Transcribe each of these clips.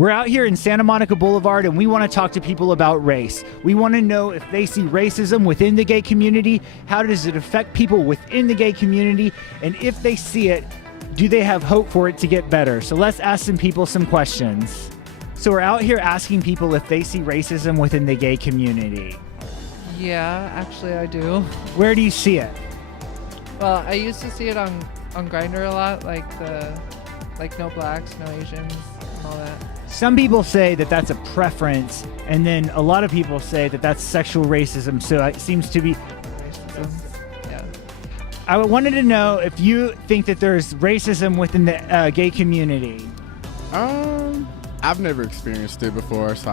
We're out here in Santa Monica Boulevard, and we want to talk to people about race. We want to know if they see racism within the gay community, how does it affect people within the gay community, and if they see it, do they have hope for it to get better? So let's ask some people some questions. So we're out here asking people if they see racism within the gay community. Yeah, actually I do. Where do you see it? Well, I used to see it on Grindr a lot, like no blacks, no Asians, and all that. Some people say that that's a preference, and then a lot of people say that that's sexual racism, so it seems to be Racism. Yeah. I wanted to know if you think that there's racism within the gay community. I've never experienced it before, so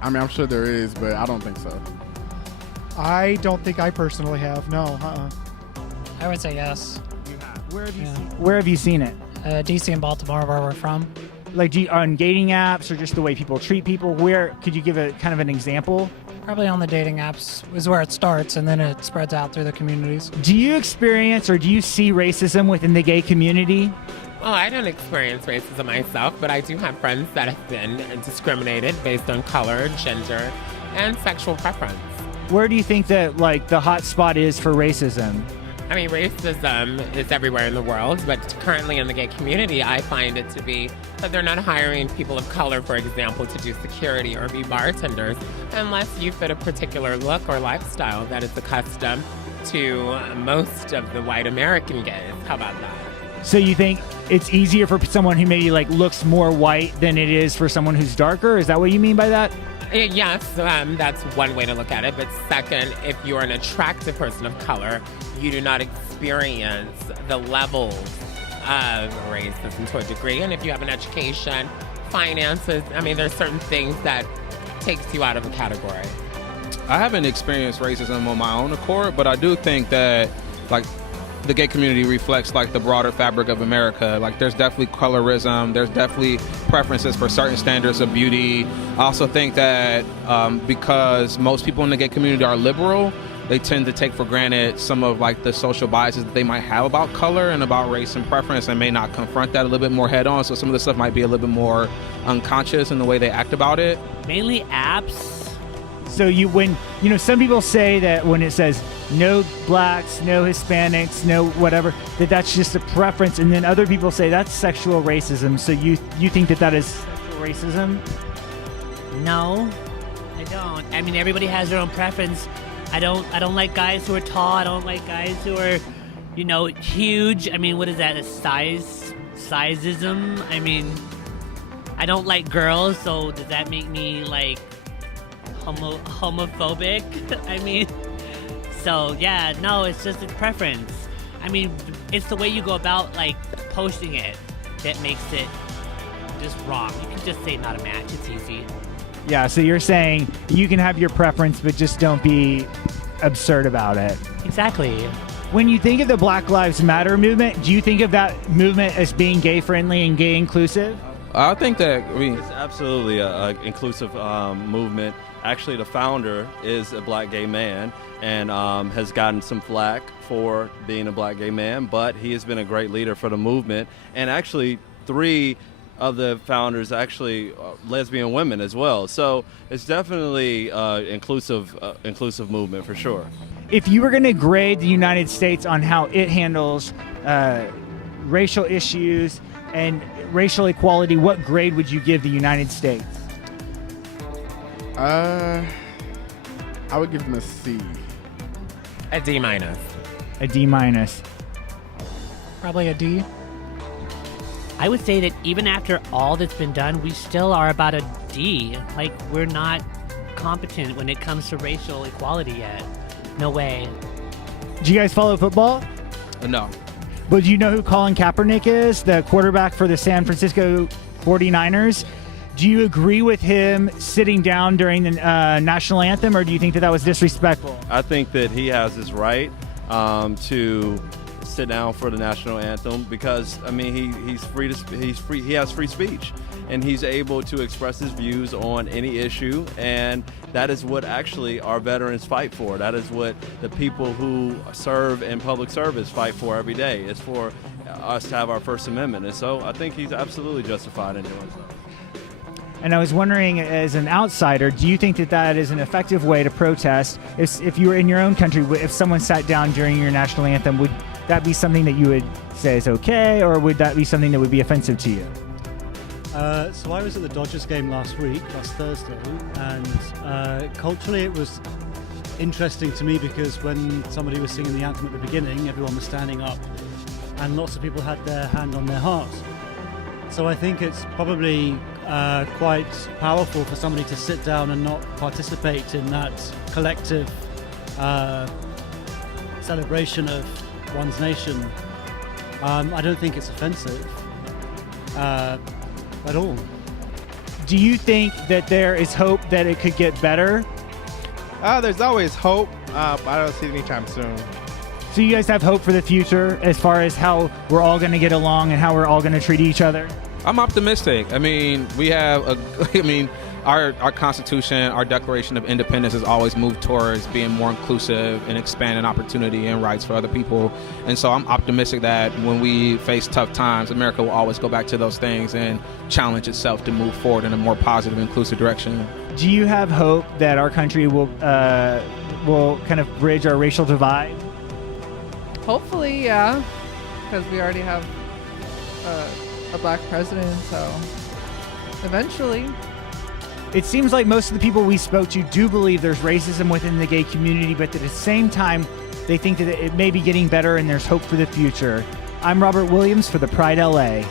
I'm sure there is, but I don't think so. I don't think I personally have, no. I would say yes. Where have you seen it? DC and Baltimore, where we're from. Like on dating apps or just the way people treat people? Where could you give a kind of an example? Probably on the dating apps is where it starts, and then it spreads out through the communities. Do you experience or do you see racism within the gay community? Well, I don't experience racism myself, but I do have friends that have been discriminated based on color, gender, and sexual preference. Where do you think that like the hot spot is for racism? I mean, racism is everywhere in the world, but currently in the gay community, I find it to be that they're not hiring people of color, for example, to do security or be bartenders, unless you fit a particular look or lifestyle that is accustomed to most of the white American gays. How about that? So you think it's easier for someone who maybe like looks more white than it is for someone who's darker? Is that what you mean by that? Yes, that's one way to look at it. But second, if you're an attractive person of color, you do not experience the levels of racism to a degree. And if you have an education, finances, I mean, there's certain things that takes you out of a category. I haven't experienced racism on my own accord, but I do think that, like, the gay community reflects like the broader fabric of America. Like there's definitely colorism, there's definitely preferences for certain standards of beauty. I also think that because most people in the gay community are liberal, they tend to take for granted some of like the social biases that they might have about color and about race and preference, and may not confront that a little bit more head on. So some of the stuff might be a little bit more unconscious in the way they act about it. Mainly apps. So some people say that when it says no blacks, no Hispanics, no whatever, that's just a preference, and then other people say that's sexual racism. So you think that is sexual racism? No, I don't. I mean, everybody has their own preference. I don't like guys who are tall. I don't like guys who are, huge. I mean, what is that? A sizeism? I mean, I don't like girls, so does that make me like homophobic? I mean, so yeah, no, it's just a preference. I mean, it's the way you go about like posting it that makes it just wrong. You can just say not a match. It's easy. Yeah, so you're saying you can have your preference, but just don't be absurd about it. Exactly. When you think of the Black Lives Matter movement, do you think of that movement as being gay friendly and gay inclusive? I think that it's absolutely an inclusive movement. Actually, the founder is a black gay man and has gotten some flack for being a black gay man, but he has been a great leader for the movement. And actually, 3 of the founders actually lesbian women as well. So it's definitely inclusive movement for sure. If you were going to grade the United States on how it handles racial issues and racial equality, what grade would you give the United States? I would give them a C. A D minus. A D minus. Probably a D. I would say that even after all that's been done, we still are about a D. Like, we're not competent when it comes to racial equality yet. No way. Do you guys follow football? No. But do you know who Colin Kaepernick is, the quarterback for the San Francisco 49ers? Do you agree with him sitting down during the national anthem, or do you think that was disrespectful? I think that he has his right to sit down for the national anthem because, I mean, he has free speech, and he's able to express his views on any issue, and that is what actually our veterans fight for. That is what the people who serve in public service fight for every day. It's for us to have our First Amendment, and so I think he's absolutely justified in doing so. And I was wondering, as an outsider, do you think that that is an effective way to protest? If you were in your own country, if someone sat down during your national anthem, would that be something that you would say is okay, or would that be something that would be offensive to you? So I was at the Dodgers game last Thursday, and culturally it was interesting to me because when somebody was singing the anthem at the beginning, everyone was standing up, and lots of people had their hand on their heart. So I think it's probably quite powerful for somebody to sit down and not participate in that collective celebration of one's nation. I don't think it's offensive at all. Do you think that there is hope that it could get better? There's always hope, but I don't see it anytime soon. So you guys have hope for the future as far as how we're all going to get along and how we're all going to treat each other? I'm optimistic. I mean, we have our Constitution, our Declaration of Independence has always moved towards being more inclusive and expanding opportunity and rights for other people. And so I'm optimistic that when we face tough times, America will always go back to those things and challenge itself to move forward in a more positive, inclusive direction. Do you have hope that our country will kind of bridge our racial divide? Hopefully, yeah, because we already have a black president, so eventually. It seems like most of the people we spoke to do believe there's racism within the gay community, but at the same time, they think that it may be getting better and there's hope for the future. I'm Robert Williams for the Pride LA.